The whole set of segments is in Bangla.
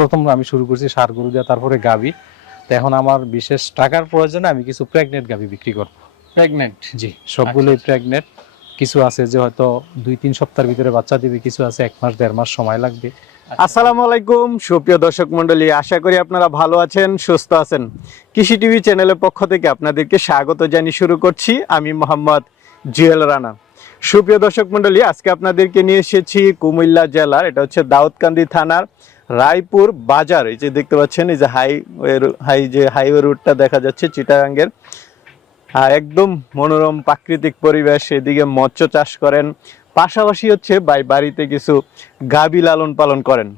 প্রথম আমি শুরু করছি সার গরু দিয়ে তারপরে গাবি তো এখন আমার বিশেষ টাকার প্রয়োজনে আমি কিছু প্রেগনেন্ট গাবি বিক্রি করব। প্রেগনেন্ট জি সবগুলোই আচ্ছা। প্রেগনেন্ট কিছু আছে যে হয়তো দুই তিন সপ্তাহের ভিতরে বাচ্চা দিবে কিছু আছে এক মাস দেড় মাস সময় লাগবে। আসসালামু আলাইকুম সুপ্রিয় দর্শক মণ্ডলী আশা করি আপনারা ভালো আছেন সুস্থ আছেন। কৃষি টিভি চ্যানেলের পক্ষ থেকে আপনাদেরকে স্বাগত জানিয়ে শুরু করছি। আমি মোহাম্মদ জুয়েল রানা। সুপ্রিয় দর্শক মন্ডলী আজকে আপনাদেরকে নিয়ে এসেছি কুমিল্লা জেলার এটা হচ্ছে দাউদকান্দি থানার রায়পুর বাজার, এই যে দেখতে পাচ্ছেন, এই যে হাইওয়ে হাই যে হাইওয়ে রুটটা দেখা যাচ্ছে চিটাগাঙ্গের। আর একদম মনোরম প্রাকৃতিক পরিবেশ, এদিকে মৎস্য চাষ করেন। পাশাপাশি হচ্ছে বাড়িতে কিছু গাভী লালন পালন করেন।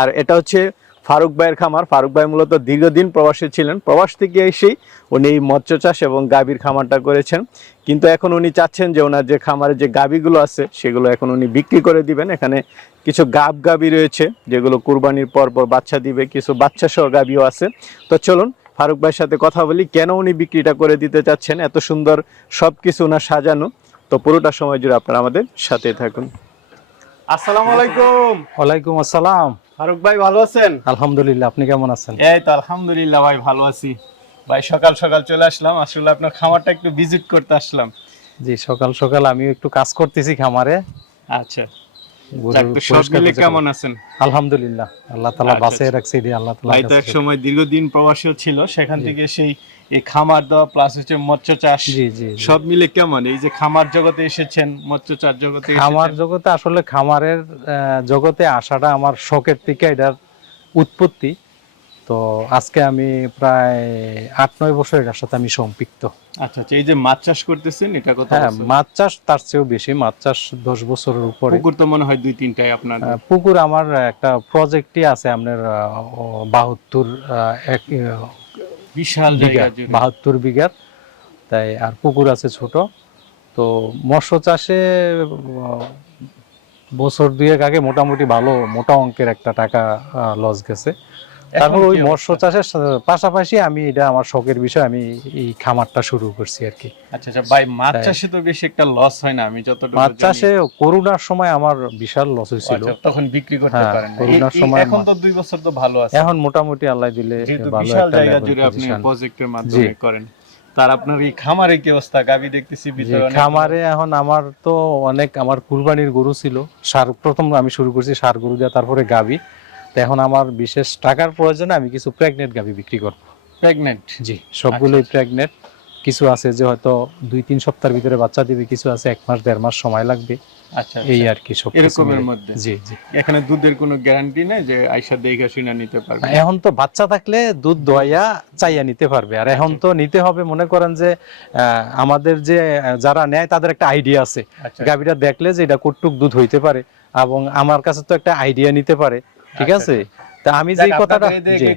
আর এটা হচ্ছে ফারুক ভাইয়ের খামার। ফারুক ভাই মূলত দীর্ঘদিন প্রবাসী ছিলেন। প্রবাস থেকে এসেই উনি মৎস্য চাষ এবং গাভীর খামারটা করেছেন। কিন্তু এখন উনি চাচ্ছেন যে ওনার যে খামারে যে গাবিগুলো আছে সেগুলো এখন উনি বিক্রি করে দিবেন। এখানে কিছু গাব গাবি রয়েছে যেগুলো কুরবানির পর পর বাচ্চা দিবে কিছু বাচ্চা সহ গাবিও আছে। তো চলুন ফারুক ভাইয়ের সাথে কথা বলি কেন উনি বিক্রিটা করে দিতে চাচ্ছেন? এত সুন্দর সব কিছু ওনার সাজানো। তো পুরোটা সময় জুড়ে আপনারা আমাদের সাথে থাকুন। আসসালামু আলাইকুম। ওয়ালাইকুম আসসালাম। ফারুক ভাই ভালো আছেন? আলহামদুলিল্লাহ আপনি কেমন আছেন? এই তো আলহামদুলিল্লাহ ভাই ভালো আছি। ভাই সকাল সকাল চলে আসলাম। আসলে আপনার খামারটা একটু ভিজিট করতে আসলাম। জি সকাল সকাল আমিও একটু কাজ করতেছি খামারে। আচ্ছা। কেমন আছেন? আলহামদুলিল্লাহ আল্লাহ আচ্ছা, বাঁচিয়ে আচ্ছা। রাখছে দিয়ে আল্লাহ তালা ভাই এক সময় দীর্ঘদিন ছিল সেখান থেকে সেই এই খামার দেওয়া প্লাস হচ্ছে মৎস্য চাষ জি জি। সব মিলে কেমন? এই যে খামার জগতে এসেছেন মৎস্য চাষ জগতে খামার জগতে আসলে খামারের জগতে আসাটা আমার শখের থেকে এটার উৎপত্তি। তো আজকে আমি প্রায় আট নয় বছর এটার সাথে আমি সম্পৃক্ত। আচ্ছা আচ্ছা এই যে মাছ চাষ করতেছেন এটা কত হ্যাঁ মাছ চাষ তার চেয়েও বেশি মাছ চাষ দশ বছরের উপরে। পুকুর তো মনে হয় দুই তিনটাই আপনার। পুকুর আমার একটা প্রজেক্টই আছে আপনার বাহাত্তর এক বিশাল জায়গা বাহাত্তর বিঘার। তাই আর পুকুর আছে ছোট। তো মৎস্য চাষে বছর দুয়েক আগে মোটামুটি ভালো মোটা অঙ্কের একটা টাকা লস গেছে। তারপর ওই মৎস্য চাষের পাশাপাশি আমি এটা আমার শখের বিষয় আমি এই খামারটা শুরু করছি আর কি। আচ্ছা আচ্ছা ভাই মাছ চাষে তো বেশি একটা লস হয় না আমি যতটুকু মাছ চাষে করোনার সময় আমার বিশাল লস হয়েছিল। আচ্ছা, তখন বিক্রি করতে হ্যাঁ, পারেন করোনার সময় এখন তো দুই বছর তো ভালো আছে। এখন মোটামুটি আল্লাহ দিলে ভালো বিশাল জায়গা জুড়ে আপনি প্রজেক্টের মাধ্যমে করেন। তার আপনার এই খামারে কি অবস্থা? গাবি দেখতেছি খামারে এখন আমার তো অনেক আমার কুরবানির গরু ছিল। সার প্রথম আমি শুরু করছি সার গরু দিয়ে তারপরে গাবি তো এখন আমার বিশেষ টাকার প্রয়োজনে আমি কিছু প্রেগনেন্ট গাবি বিক্রি করব। প্রেগনেন্ট জি সবগুলোই আচ্ছা। প্রেগনেন্ট কিছু আছে যে হয়তো দুই তিন সপ্তাহের ভিতরে বাচ্চা দিবে কিছু আছে এক মাস দেড় মাস সময় লাগবে। আচ্ছা এই আচ্ছা। আর কি সব এরকমের মধ্যে? জি জি। এখানে দুধের কোনো গ্যারান্টি নেই যে আইসা দেখে শুনে নিতে পারবে? এখন তো বাচ্চা থাকলে দুধ দোয়াইয়া চাইয়া নিতে পারবে। আর এখন তো নিতে হবে মনে করেন যে আহ, আমাদের যে যারা নেয় তাদের একটা আইডিয়া আছে। আচ্ছা। গাভীটা দেখলে যে এটা কটুক দুধ হইতে পারে। এবং আমার কাছে তো একটা আইডিয়া নিতে পারে। ঠিক আচ্ছা, আছে? তা আমি যে কথাটা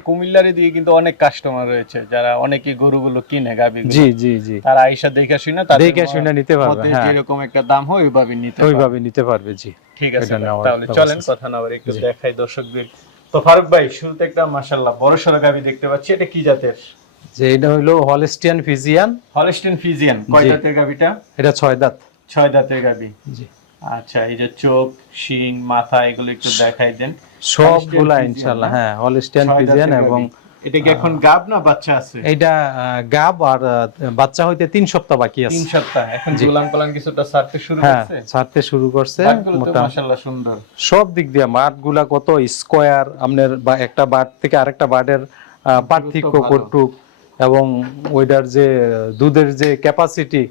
কুমিল্লার এদিকে কিন্তু অনেক কাস্টমার রয়েছে যারা অনেকে গরুগুলো কিনে গাবি জি জি জি। তারা আইসা দেখে শুনে দেখে শুনে নিতে পারবে হ্যাঁ। যেরকম একটা দাম হয় ওইভাবে নিতে ওইভাবে নিতে পারবে জি। ঠিক আছে তাহলে চলেন কথা না একটু দেখাই দর্শকদের। তো ফারুক ভাই শুরুতে একটা মাশাআল্লাহ বড় সড়ো গাবি দেখতে পাচ্ছি এটা কি জাতের? যে এটা হইল হলস্টিয়ান ফিজিয়ান হলস্টেন ফিজিয়ান কয়। দাঁতের গাবিটা এটা ছয় দাঁত। ছয় দাঁতের গাবি জি। আচ্ছা এই যে চোখ শিং মাথা এগুলো একটু দেখাই দেন। সবগুলা ইনশাআল্লাহ হ্যাঁ এবং এটা কি এখন গাব না বাচ্চা আছে? আহ, গাব আর বাচ্চা হইতে তিন সপ্তাহ বাকি আছে। তিন সপ্তাহ এখন পালান কিছুটা ছাড়তে শুরু হ্যাঁ করছে? ছাড়তে শুরু করছে মাশাআল্লাহ সুন্দর। সব দিক দিয়ে মাঠগুলা কত স্কোয়ার আপনার বা একটা বাট থেকে আরেকটা বাটের আহ, পার্থক্য। কটুক এবং ওইটার যে দুধের যে ক্যাপাসিটি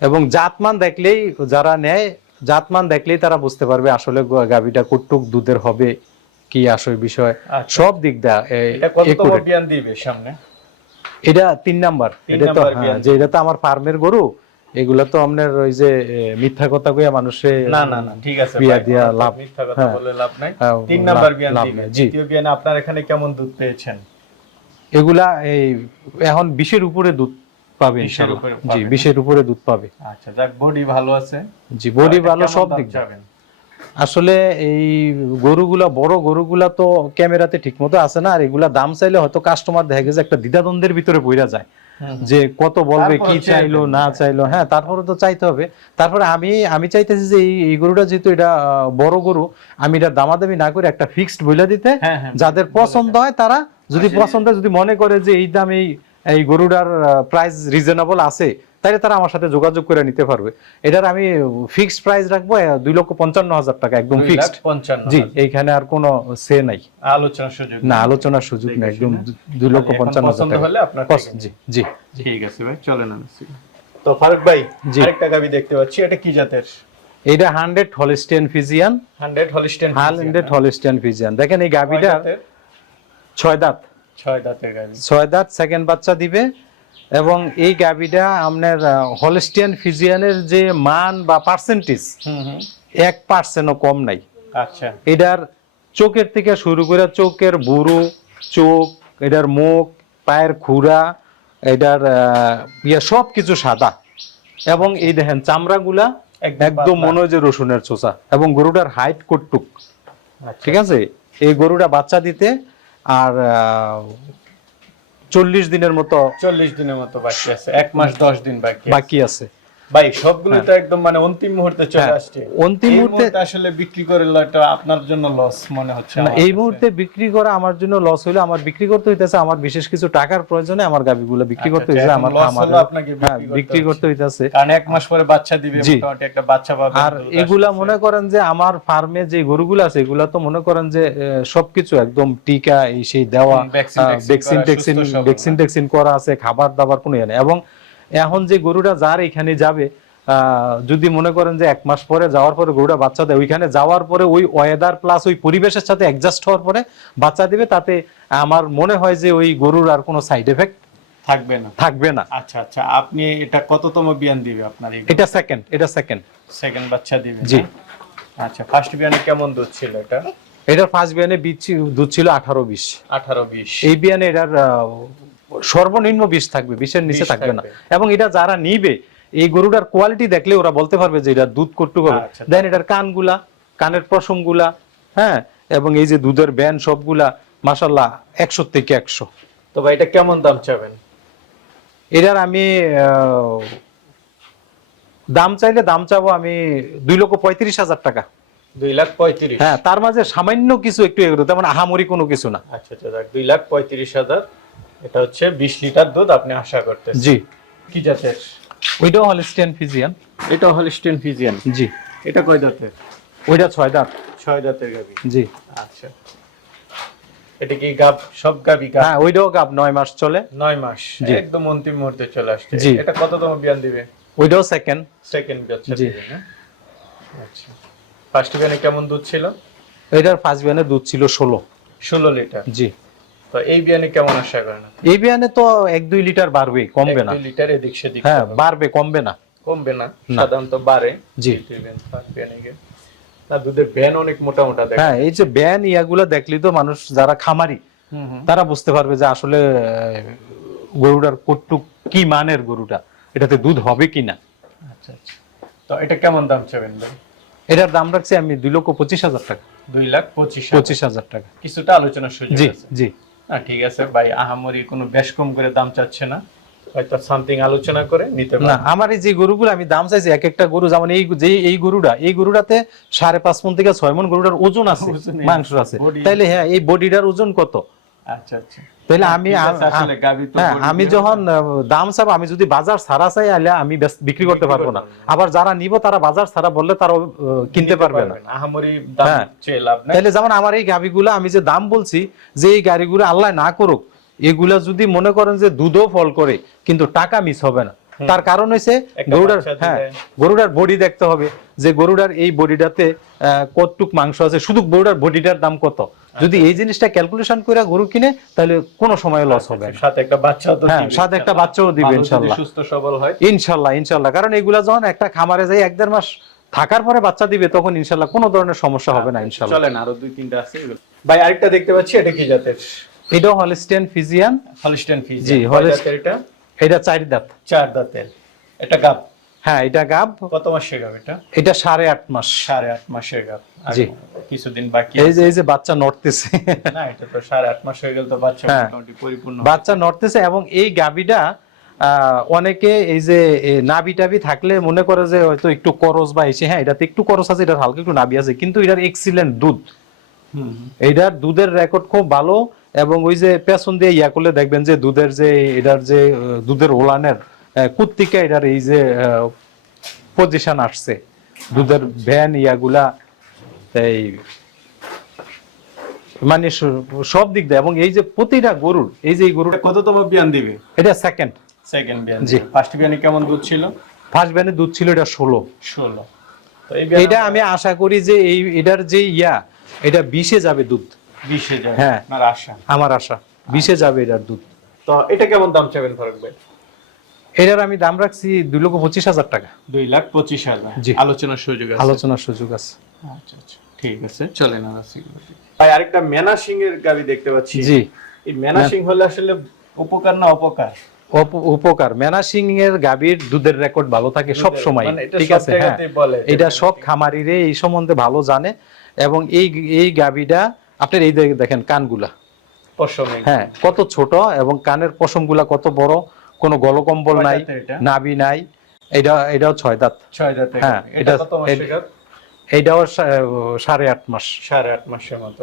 এবং জাতমান দেখলেই যারা নেয় জাতমান দেখলেই তারা বুঝতে পারবে আসলে গাভীটা কটুক দুধের হবে কি আসলে বিষয় আচ্ছা। সব দিক দা দিবে সামনে এটা তিন নাম্বার এটা তো হ্যাঁ। যে এটা তো আমার ফার্মের গরু এগুলা তো আপনার ওই যে মিথ্যা কথা কইয়া মানুষে না না না ঠিক আছে বিয়া দিয়া লাভ- মিথ্যা কথা হ্যাঁ। বলে লাভ নাই হ্যাঁ, তিন নাম্বার বিয়ান দিবে। দ্বিতীয় বিয়ানে আপনার এখানে কেমন দুধ পেয়েছেন এগুলা এই এখন বিশের উপরে দুধ পাবে ইনশাআল্লাহ। জি উপরে দুধ পাবে। আচ্ছা যাক বডি ভালো আছে। জি বডি ভালো সব দিক। আসলে এই গরুগুলা বড় গরুগুলা তো ক্যামেরাতে ঠিক মতো আসে না আর এগুলা দাম চাইলে হয়তো কাস্টমার দেখা গেছে একটা দ্বিধাদ্বন্দ্বের ভিতরে পড়া যায়। যে কত বলবে কি চাইলো না হ্যাঁ। চাইলো হ্যাঁ তারপরে তো চাইতে হবে। তারপরে আমি আমি চাইতেছি যে এই এই গরুটা যেহেতু এটা বড় গরু আমি এটা দামাদামি না করে একটা ফিক্সড বইলা দিতে হ্যাঁ, হ্যাঁ, যাদের পছন্দ হয় তারা যদি পছন্দ যদি মনে করে যে এই দাম এই এই গরুটার প্রাইস রিজনেবল আছে তাইলে তারা আমার সাথে যোগাযোগ করে নিতে পারবে। এটার আমি ফিক্সড প্রাইস রাখব দুই লক্ষ পঞ্চান্ন হাজার টাকা একদম ফিক্সড পঞ্চান্ন জি এইখানে আর কোনো সে নাই। আলোচনার সুযোগ না আলোচনার সুযোগ নেই একদম দুই লক্ষ পঞ্চান্ন হাজার পছন্দ টাকা। হলে আপনার পছ- জি জি ঠিক আছে ভাই চলেন তো ফারুক ভাই জি। আরেকটা গাবি দেখতে পাচ্ছি এটা কি জাতের? এটা hundred Holstein Friesian hundred Holstein hundred Holstein Friesian দেখেন এই গাভিটা ছয় দাঁত। ছয় দাঁতের গাবি ছয় দাঁত সেকেন্ড বাচ্চা দিবে এবং এই গাভিটা আপনার হলিস্টিয়ান ফিজিয়ানের যে মান বা পার্সেন্টেজ এক পার্সেন্টও কম নাই। আচ্ছা। এটার চোখের থেকে শুরু করে চোখের বুড়ো চোখ এটার মুখ পায়ের খুরা এটার ইয়ে সব কিছু সাদা। এবং এই দেখেন চামড়াগুলা একদম। মনে হয় যে রসুনের চোষা এবং গরুটার হাইট কটটুক। আচ্ছা। ঠিক আছে? এই গরুটা বাচ্চা দিতে আর চল্লিশ দিনের মতো চল্লিশ দিনের মতো বাকি আছে এক মাস দশ দিন বাকি আছে। বাকি আছে ভাই সবগুলো তো একদম মানে অন্তিম মুহূর্তে চলে হ্যাঁ, আসছে। অন্তিম মুহূর্তে- আসলে বিক্রি করে আপনার জন্য লস মনে হচ্ছে না, আমার এই মুহূর্তে বিক্রি করা আমার জন্য লস আমার বিক্রি করতে হইতেছে আমার বিশেষ কিছু টাকার প্রয়োজনে আমার গাবিগুলো বিক্রি করতে আচ্ছা, হইতেছে এখন আমার loss খামারে হলো আপনাকে বিক্রি হ্যাঁ করতে বিক্রি। করতে হইতেছে। কারণ এক মাস পরে বাচ্চা দিবে মোটামুটি একটা বাচ্চা পাবে আর এগুলা মনে করেন যে আমার ফার্মে যে গরুগুলো আছে এগুলা তো মনে করেন যে সবকিছু একদম টিকা এই সেই দেওয়া ভ্যাকসিন সবল, ভ্যাকসিন করা আছে খাবার দাবার কোনো ইয়ে এবং এখন যে গরুটা যার এখানে যাবে যদি মনে করেন যে এক মাস পরে যাওয়ার পরে গরুটা বাচ্চা দেয় ওইখানে যাওয়ার পরে ওই ওয়েদার প্লাস ওই পরিবেশের সাথে অ্যাডজাস্ট হওয়ার পরে বাচ্চা দিবে তাতে আমার মনে হয় যে ওই গরুর আর কোনো সাইড এফেক্ট থাকবে না। থাকবে না। আচ্ছা আচ্ছা আপনি এটা কততম বিয়ান দিবে আপনার এটা সেকেন্ড এটা সেকেন্ড সেকেন্ড বাচ্চা দিবে জি। আচ্ছা ফার্স্ট বিয়ানে কেমন দুধ ছিল এটা? এটার ফার্স্ট বিয়ানে দুধ ছিল আঠারো বিশ। আঠারো বিশ। এই বিয়ানে এটার সর্বনিম্ন বিষ থাকবে বিষের নিচে থাকবে না। এবং এটা যারা নিবে এই গরুটার কোয়ালিটি দেখলে ওরা বলতে পারবে যে এটা দুধ কট্টু হবে। আচ্ছা। দেন এটার কানগুলা কানের পশমগুলা হ্যাঁ? এবং এই যে দুধের ব্যান সবগুলা মাসাল্লাহ একশো থেকে একশো। তো ভাই এটা কেমন দাম চাবেন? এটার আমি দাম চাইলে দাম চাবো আমি দুই লক্ষ পঁয়ত্রিশ হাজার টাকা। দুই লাখ পঁয়ত্রিশ। হ্যাঁ তার মাঝে সামান্য কিছু একটু এগুলো তেমন আহামরি কোনো কিছু না। আচ্ছা আচ্ছা দুই লাখ পঁয়ত্রিশ হাজার। এটা হচ্ছে বিশ লিটার দুধ আপনি আশা করতেছেন। জি। কি জাতের? ওইটাও হলিস্টিয়ান ফিজিয়ান এটা হলিস্টেন ফিজিয়ান জি। এটা কয় দাঁতের? ওইটা ছয় দাঁত। ছয় দাঁতের গাবি। জি। আচ্ছা। এটা কি গাব সব গাবি গাব? হ্যাঁ ওইটাও গাব নয় মাস চলে। নয় মাস। জি। একদম অন্তিম মুহূর্তে চলে আসছে। জি। এটা কততম বিয়ান দিবে? ওইটাও সেকেন্ড সেকেন্ড বাচ্চা জি। দিবে না? আচ্ছা। ফার্স্ট বিয়ানে কেমন দুধ ছিল? ওইটার ফার্স্ট বিয়ানে দুধ ছিল ষোলো। ষোলো লিটার। জি। তো এই বিয়ানে কেমন আশা করেন এই বিয়ানে তো এক দুই লিটার বাড়বে কমবে না। লিটার এদিক সেদিক হ্যাঁ বাড়বে কমবে না। কমবে না সাধারণত বাড়ে। জি। দুই বিয়ান, ফার্স্ট বিয়ানে গিয়ে। না দুধের ব্যান অনেক মোটা মোটা হ্যাঁ এই যে ব্যান ইয়াগুলো দেখলি তো মানুষ যারা খামারি তারা বুঝতে পারবে যে আসলে গরুটার কটুক কি মানের গরুটা এটাতে দুধ হবে কি না আচ্ছা আচ্ছা। তো এটা কেমন দাম চাবেন ভাই? এটার দাম রাখছি আমি দুই লক্ষ পঁচিশ হাজার টাকা। দুই লাখ পঁচিশ পঁচিশ হাজার টাকা। কিছুটা আলোচনার সুযোগ জি জি। না ঠিক আছে ভাই আহামরি কোনো বেশ কম করে দাম চাচ্ছে না। হয়তো সামথিং আলোচনা করে নিতে না আমার এই যে গরুগুলো আমি দাম চাইছি এক একটা গরু যেমন এই যে এই গরুটা এই গরুটাতে সাড়ে পাঁচ মন থেকে ছয় মন গরুটার ওজন আছে মাংস আছে। তাইলে হ্যাঁ এই বডিটার ওজন কত? আচ্ছা আচ্ছা। তাহলে আমি ঠিক আ- আছে, আসলে আ- গাভী তো হ্যাঁ body আমি যখন দাম চাবো আমি যদি বাজার ছাড়া চাই আমি বিক্রি করতে পারব না। আবার যারা নিব তারা বাজার ছাড়া বললে তারা কিনতে পারবে না। হ্যাঁ। তাহলে যেমন আমার এই গাভিগুলো আমি যে দাম বলছি যে এই গাড়িগুলো আল্লাহ না করুক এগুলা যদি মনে করেন যে দুধও ফল করে কিন্তু টাকা মিস হবে না। তার কারণ হয়েছে গরুটার হ্যাঁ গরুটার বডি দেখতে হবে যে গরুটার এই বডিটাতে কতটুক মাংস আছে শুধু গরুটার বডিটার দাম কত? যদি এই জিনিসটা ক্যালকুলেশন করে গরু কিনে তাহলে কোনো সময় লস হবে সাথে একটা বাচ্চাও তো হ্যাঁ। সাথে একটা বাচ্চাও দিবে ইনশাল্লাহ। সুস্থ সবল হয়। ইনশাল্লাহ ইনশাল্লাহ। কারণ এগুলা যখন একটা খামারে যাই এক দেড় মাস থাকার পরে বাচ্চা দিবে তখন ইনশাল্লাহ কোনো ধরনের সমস্যা হবে না ইনশাল্লাহ। চলেন আরও দুই তিনটা আছে ভাই আরেকটা দেখতে পাচ্ছি এটা কি জাতের? এটাও হলিস্টিয়ান ফিজিয়ান হলিস্টেন ফিজ জি, কয় হলিস্ট- জাতের এটা? এটা চার দাঁত। চার দাঁতের। এটা গাব? হ্যাঁ এটা গাব। কত মাসের গাব এটা? এটা সাড়ে আট মাস। সাড়ে আট মাসের গাব। জি। কিছুদিন বাকি এই যে এই যে বাচ্চা নড়তেছে। না এটা তো সাড়ে আট মাস হয়ে গেল তো বাচ্চা হ্যাঁ। মোটামুটি পরিপূর্ণ। বাচ্চা নড়তেছে এবং এই গাবিটা অনেকে এই যে নাবি টাবি থাকলে মনে করে যে হয়তো একটু করস বা এসে হ্যাঁ এটাতে একটু করস আছে এটা হালকা একটু নাবি আছে কিন্তু এটার এক্সিলেন্ট দুধ। হুম, এইটার দুধের রেকর্ড খুব ভালো এবং ওই যে পেছন দিয়ে ইয়া করলে দেখবেন যে দুধের যে এটার যে দুধের ওলানের কুত্তিকা এটার এই যে পজিশন আসছে। দুধের ভ্যান ইয়াগুলা এই মানে সব দিক দিয়ে এবং এই যে প্রতিটা গরুর এই যে এই গরুর এটা কততম বিয়ান দিবে? এটা সেকেন্ড সেকেন্ড বিয়ান জি। ফার্স্ট বিয়ানে কেমন দুধ ছিল? ফার্স্ট ভ্যানে দুধ ছিল এটা ষোলো। ষোলো। বিয়ান এটা আমি আশা করি যে এই এটার যে ইয়া এটা বিশে যাবে দুধ। বিশে যায় হ্যাঁ। আপনার আশা। আমার আশা। বিশে যাবে এটার দুধ। তো এটা কেমন দাম চাবেন ফারুক ভাই? এটার আমি দাম রাখছি দুই লক্ষ পঁচিশ হাজার টাকা। দুই লাখ পঁচিশ হাজার। আলোচনার সুযোগ আছে। আলোচনার সুযোগ আছে। আচ্ছা আচ্ছা। ঠিক আছে। চলেন আর ভাই আরেকটা মেনা সিং এর গাবি দেখতে পাচ্ছি। জি। এই মেনা সিং হলে আসলে উপকার না অপকার? উপকার। মেনা সিং এর গাভীর দুধের রেকর্ড ভালো থাকে সব সময় মানে ঠিক আছে হ্যাঁ। এটা সব খামারিরে এই সম্বন্ধে ভালো জানে এবং এই এই গাভীটা আপনার এই দেখেন কানগুলা। হ্যাঁ কত ছোট এবং কানের পশমগুলা কত বড় কোনো গলকম্বল নাই নাবি নাই এটা এটাও ছয় দাঁত। ছয় দাঁতে হ্যাঁ, এটা এইটাও সাড়ে আট মাস। সাড়ে আট মাসের মতো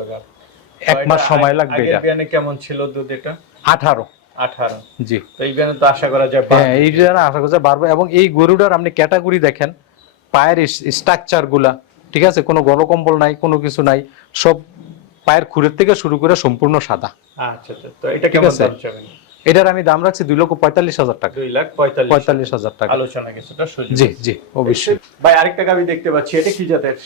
এক মাস সময় লাগবে এটা বিয়ানে কেমন ছিল দুধ এটা? আঠারো। আঠারো। জি। তো এই বিয়ানে তো আশা করা যায় হ্যাঁ এইটার আশা করছে বাড়বে। এবং এই গরুটার আপনি ক্যাটাগরি দেখেন। পায়ের স্ট্রাকচারগুলা ঠিক আছে? কোনো গলকম্বল নাই কোনো কিছু নাই। সব পায়ের খুরের থেকে শুরু করে সম্পূর্ণ সাদা। আচ্ছা আচ্ছা। তো এটা কেমন দাম এটার আমি দাম রাখছি দুই লক্ষ পঁয়তাল্লিশ হাজার টাকা। দুই লাখ পঁয়তাল্লিশ পঁয়তাল্লিশ হাজার টাকা। আলোচনা কিছুটা সুযোগ জি জি অবশ্যই। ভাই আরেকটা গাবি দেখতে পাচ্ছি এটা কি জাতের?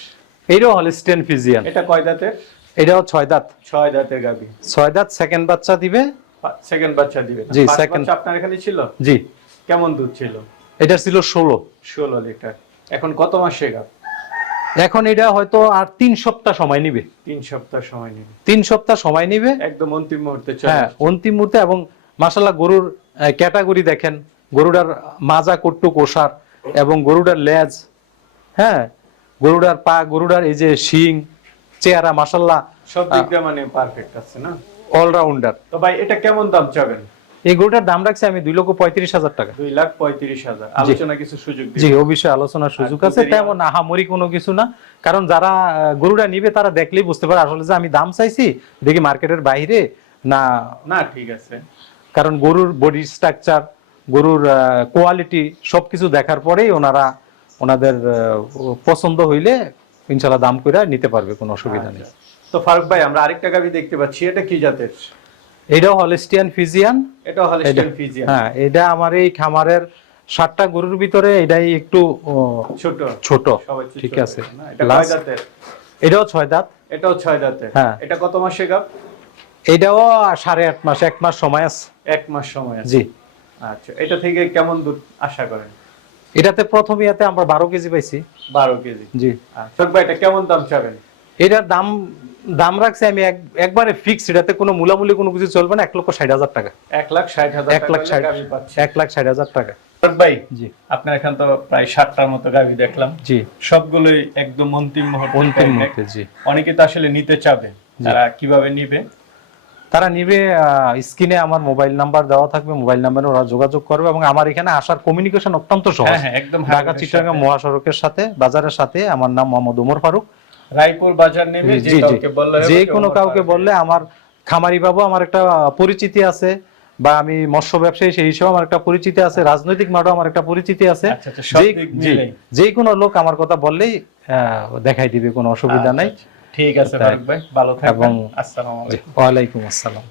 এইটাও হলিস্টিয়ান ফিজিয়ান এটা কয় দাঁতের? এটাও ছয় দাঁত। ছয় দাঁতের গাবি। ছয় দাঁত সেকেন্ড বাচ্চা দিবে। সেকেন্ড বাচ্চা দিবে। জি, বাচ্চা আপনার এখানে ছিল? জি। কেমন দুধ ছিল? এটা ছিল ষোলো। ষোলো লিটার। এখন কত মাসে গাব? এখন এটা হয়তো আর তিন সপ্তাহ সময় নিবে। তিন সপ্তাহ সময় নিবে। তিন সপ্তাহ সময় নিবে। একদম অন্তিম মুহূর্তে চলে হ্যাঁ অন্তিম মুহূর্তে এবং মাসাল্লাহ গরুর ক্যাটাগরি দেখেন। গরুটার মাজা কট্টু কোষার এবং গরুটার লেজ হ্যাঁ? গরুটার পা গরুটার এই যে শিং চেহারা মাসাল্লাহ সব মানে পারফেক্ট আছে না? অলরাউন্ডার তো ভাই এটা কেমন দাম চাবেন? এই গরুটার দাম রাখছি আমি দুই লক্ষ পঁয়ত্রিশ হাজার টাকা। দুই লাখ পঁয়ত্রিশ হাজার। আলোচনা কিছু সুযোগ জি অবশ্যই আলোচনার সুযোগ আছে। তেমন আহামরি কোনো কিছু না। কারণ যারা গরুটা নিবে তারা দেখলেই বুঝতে পারে আসলে যে আমি দাম চাইছি দেখি মার্কেটের বাইরে না না ঠিক আছে। কারণ গরুর বডি স্ট্রাকচার গরুর কোয়ালিটি সবকিছু দেখার পরেই ওনারা ওনাদের পছন্দ হইলে ইনশাল্লাহ দাম করে নিতে পারবে কোনো অসুবিধা নেই। তো ফারুক ভাই আমরা আরেকটা গাবি দেখতে পাচ্ছি এটা কি জাতের? এটাও হলিস্টিয়ান ফিজিয়ান এটা হলিস্টিয়ান ফিজিয়ান হ্যাঁ এটা আমার এই খামারের সাতটা গরুর ভিতরে এটাই একটু ছোট। ছোট। ঠিক আছে। এটাও ছয় দাঁত। এটাও ছয় দাঁতের। হ্যাঁ। এটা কত মাসে গাব এটাও সাড়ে আট মাস এক মাস সময় আছে। এক মাস সময় আছে। জি। আচ্ছা এটা থেকে কেমন দুধ আশা করেন? এটাতে প্রথম ইয়াতে আমরা বারো কেজি পাইছি। বারো কেজি। জি। আচ্ছা ভাই এটা কেমন দাম চাবেন? এটার দাম দাম রাখছি আমি একবারে ফিক্স এটাতে কোনো মূলামূলি কোনো কিছু চলবে না এক লক্ষ ষাট হাজার টাকা। এক লাখ ষাট হাজার এক লাখ ষাট এক লাখ ষাট হাজার টাকা। ভাই জি। আপনার এখান তো প্রায় ষাটটার মতো গাবি দেখলাম। জি। সবগুলোই একদম অন্তিম মুহূর্তে অন্তিম মুহূর্তে জি। অনেকে তো আসলে নিতে চাবে। তারা কীভাবে নিবে? তারা নিবে স্ক্রিনে আমার মোবাইল নাম্বার দেওয়া থাকবে মোবাইল নাম্বারে ওরা যোগাযোগ করবে এবং আমার এখানে আসার কমিউনিকেশন অত্যন্ত হ্যাঁ সহজ। হ্যাঁ একদম ঢাকা চিটাগাং মহাসড়কের সাথে বাজারের সাথে আমার নাম মোহাম্মদ উমর ফারুক। রায়পুর বাজার নেবে যে কাউকে বললে যে কোনো কাউকে বললে আমার খামারি বাবু আমার একটা পরিচিতি আছে বা আমি মৎস্য ব্যবসায়ী সেই হিসেবে আমার একটা পরিচিতি আছে রাজনৈতিক মাঠও আমার একটা পরিচিতি আছে। আচ্ছা, আচ্ছা, যে- কোনো লোক আমার কথা বললেই আহ, দেখাই দিবে কোনো অসুবিধা নাই। আচ্ছা, ঠিক আছে ফারুক ভাই ভালো থাকবেন। আসসালামু আলাইকুম। ওয়া ওয়ালাইকুম আসসালাম।